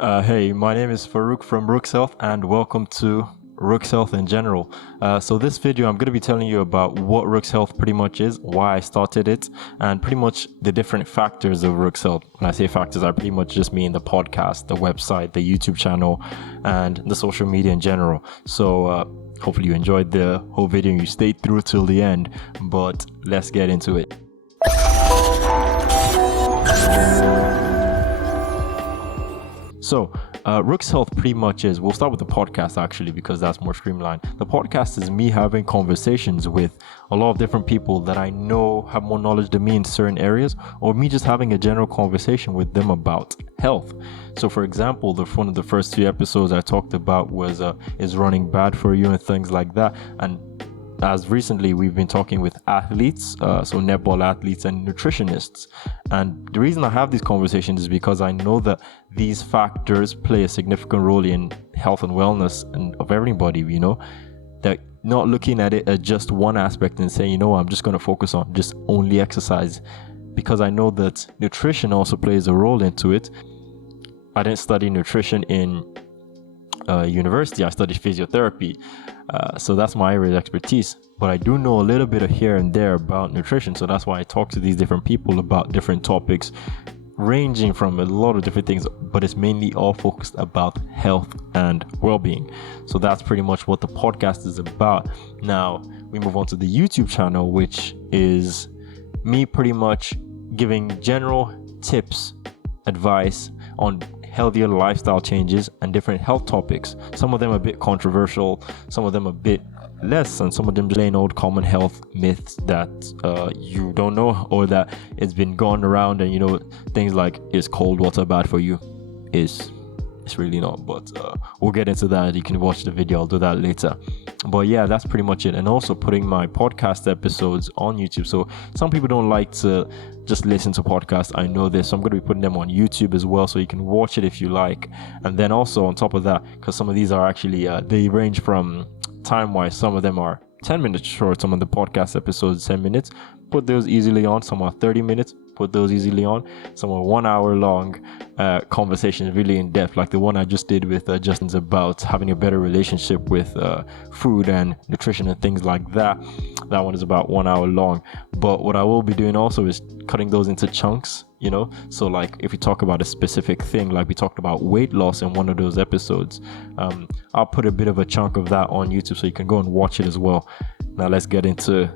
Hey, my name is Farouk from Rooks Health, and welcome to Rooks Health in general. So this video, I'm going to be telling you about what Rooks Health pretty much is, why I started it, and pretty much the different factors of Rooks Health. When I say factors, I pretty much just mean the podcast, the website, the YouTube channel, and the social media in general. So hopefully you enjoyed the whole video and you stayed through till the end, but let's get into it. So, Rooks Health pretty much is, we'll start with the podcast actually, because that's more streamlined. The podcast is me having conversations with a lot of different people that I know have more knowledge than me in certain areas, or me just having a general conversation with them about health. So for example, one of the first 2 episodes I talked about was, is running bad for you and things like that. And as recently we've been talking with athletes, so netball athletes and nutritionists. And the reason I have these conversations is because I know that these factors play a significant role in health and wellness of everybody, that not looking at it as just one aspect and saying, I'm just going to focus on just only exercise, because I know that nutrition also plays a role into it. I didn't study nutrition in university. I studied physiotherapy, so that's my area of expertise, but I do know a little bit of here and there about nutrition. So that's why I talk to these different people about different topics ranging from a lot of different things, but it's mainly all focused about health and well-being. So that's pretty much what the podcast is about. Now we move on to the YouTube channel, which is me pretty much giving general tips, advice on healthier lifestyle changes and different health topics. Some of them a bit controversial, some of them a bit less, and some of them just plain old common health myths that you don't know, or that it's been gone around. And things like, is cold water bad for you? It's really not, but we'll get into that. You can watch the video, I'll do that later. But yeah, that's pretty much it. And also putting my podcast episodes on YouTube. So some people don't like to just listen to podcasts, I know this, so I'm going to be putting them on YouTube as well, so you can watch it if you like. And then also on top of that, because some of these are actually they range from time wise, some of them are 10 minutes short, some of the podcast episodes 10 minutes, put those easily on. Some are 30 minutes, put those easily on. Some are 1 hour long conversations, really in depth, like the one I just did with Justin's about having a better relationship with food and nutrition and things like that. That one is about 1 hour long. But what I will be doing also is cutting those into chunks, so like if we talk about a specific thing, like we talked about weight loss in one of those episodes, I'll put a bit of a chunk of that on YouTube so you can go and watch it as well. Now let's get into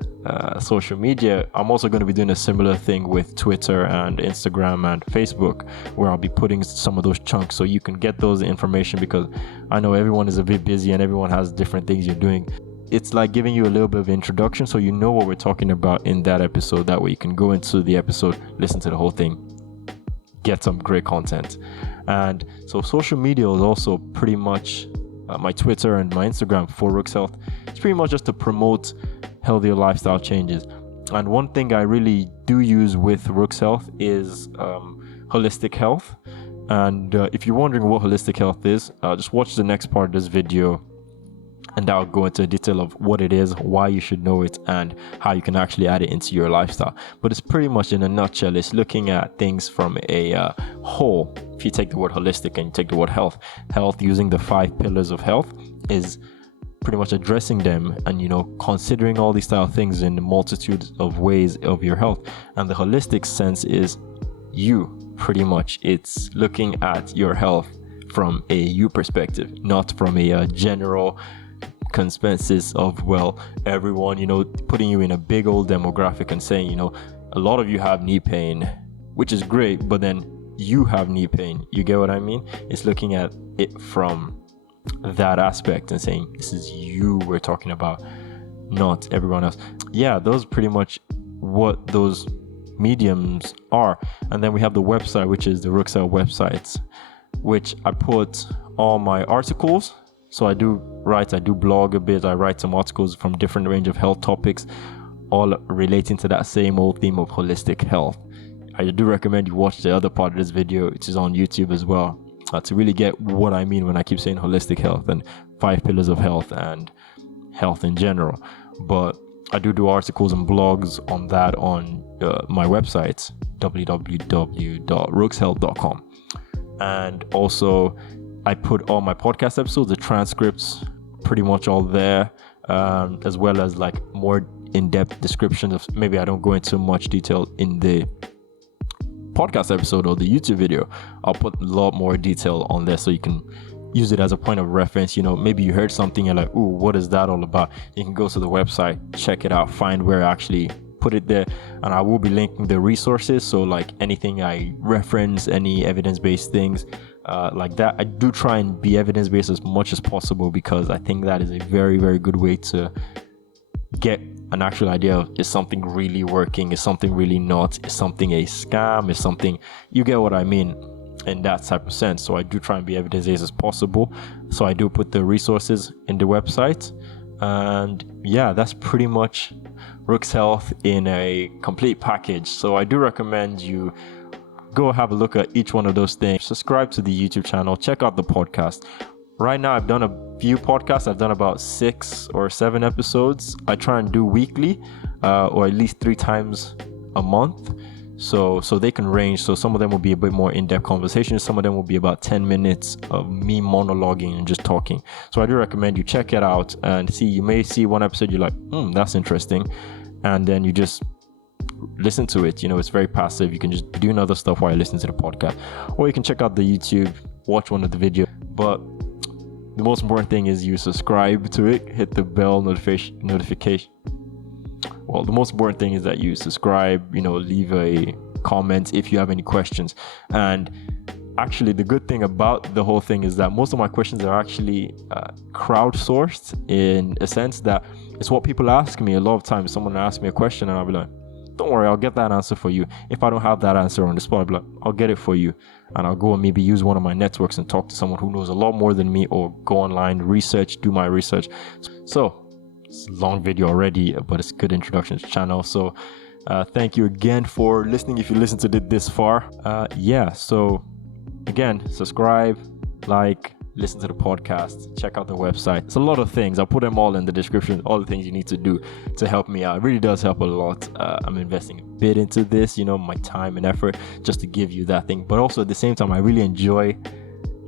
social media. I'm also going to be doing a similar thing with Twitter and Instagram and Facebook, where I'll be putting some of those chunks so you can get those information, because I know everyone is a bit busy and everyone has different things you're doing. It's like giving you a little bit of introduction so you know what we're talking about in that episode. That way you can go into the episode, listen to the whole thing, get some great content. And so social media is also pretty much my Twitter and my Instagram for Rooks Health. It's pretty much just to promote healthier lifestyle changes. And one thing I really do use with Rooks Health is holistic health. And if you're wondering what holistic health is, just watch the next part of this video, and I'll go into detail of what it is, why you should know it, and how you can actually add it into your lifestyle. But it's pretty much, in a nutshell, it's looking at things from a whole. If you take the word holistic and you take the word health using the 5 pillars of health is pretty much addressing them and considering all these style things in a multitude of ways of your health. And the holistic sense is you, pretty much. It's looking at your health from a you perspective, not from a general consensus of everyone, putting you in a big old demographic and saying, a lot of you have knee pain, which is great, but then you have knee pain. You get what I mean? It's looking at it from that aspect and saying, this is you we're talking about, not everyone else. Yeah, those are pretty much what those mediums are. And then we have the website, which is the Rooks Health website, which I put all my articles. So I do blog a bit, I write some articles from different range of health topics, all relating to that same old theme of holistic health. I do recommend you watch the other part of this video, which is on YouTube as well, to really get what I mean when I keep saying holistic health and 5 pillars of health and health in general. But I do articles and blogs on that on my website, www.rookshealth.com. And also I put all my podcast episodes, the transcripts, pretty much all there, as well as like more in-depth descriptions of, maybe I don't go into much detail in the podcast episode or the YouTube video. I'll put a lot more detail on there so you can use it as a point of reference. Maybe you heard something and like, ooh, what is that all about? You can go to the website, check it out, find where I actually put it there, and I will be linking the resources. So like anything I reference, any evidence-based things like that, I do try and be evidence-based as much as possible, because I think that is a very, very good way to get an actual idea of, is something really working, is something really not, is something a scam, is something, you get what I mean, in that type of sense. So I do try and be evidence-based as possible. So I do put the resources in the website. And yeah, that's pretty much Rooks Health in a complete package. So I do recommend you go have a look at each one of those things. Subscribe to the YouTube channel, check out the podcast. Right now I've done a few podcasts. I've done about 6 or 7 episodes. I try and do weekly, or at least 3 times a month. So they can range. So some of them will be a bit more in-depth conversations. Some of them will be about 10 minutes of me monologuing and just talking. So I do recommend you check it out and see. You may see one episode, you're like, that's interesting. And then you just listen to it. It's very passive. You can just do other stuff while you listen to the podcast. Or you can check out the YouTube, watch one of the videos. But the most important thing is you subscribe to it, hit the bell notification. Well, the most important thing is that you subscribe, leave a comment if you have any questions. And actually, the good thing about the whole thing is that most of my questions are actually crowdsourced, in a sense that it's what people ask me. A lot of times someone asks me a question and I'll be like, don't worry, I'll get that answer for you. If I don't have that answer on the spot, I'll be like, I'll get it for you. And I'll go and maybe use one of my networks and talk to someone who knows a lot more than me, or go online, do my research. So it's a long video already, but it's a good introduction to the channel. So thank you again for listening, if you listened to it this far. So again, subscribe, like, listen to the podcast, check out the website. It's a lot of things. I'll put them all in the description, all the things you need to do to help me out. It really does help a lot. I'm investing a bit into this, my time and effort, just to give you that thing. But also at the same time, I really enjoy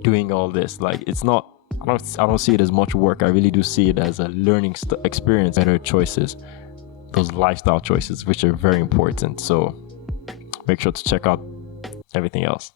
doing all this. Like, it's not, I don't see it as much work. I really do see it as a learning experience, better choices, those lifestyle choices, which are very important. So make sure to check out everything else.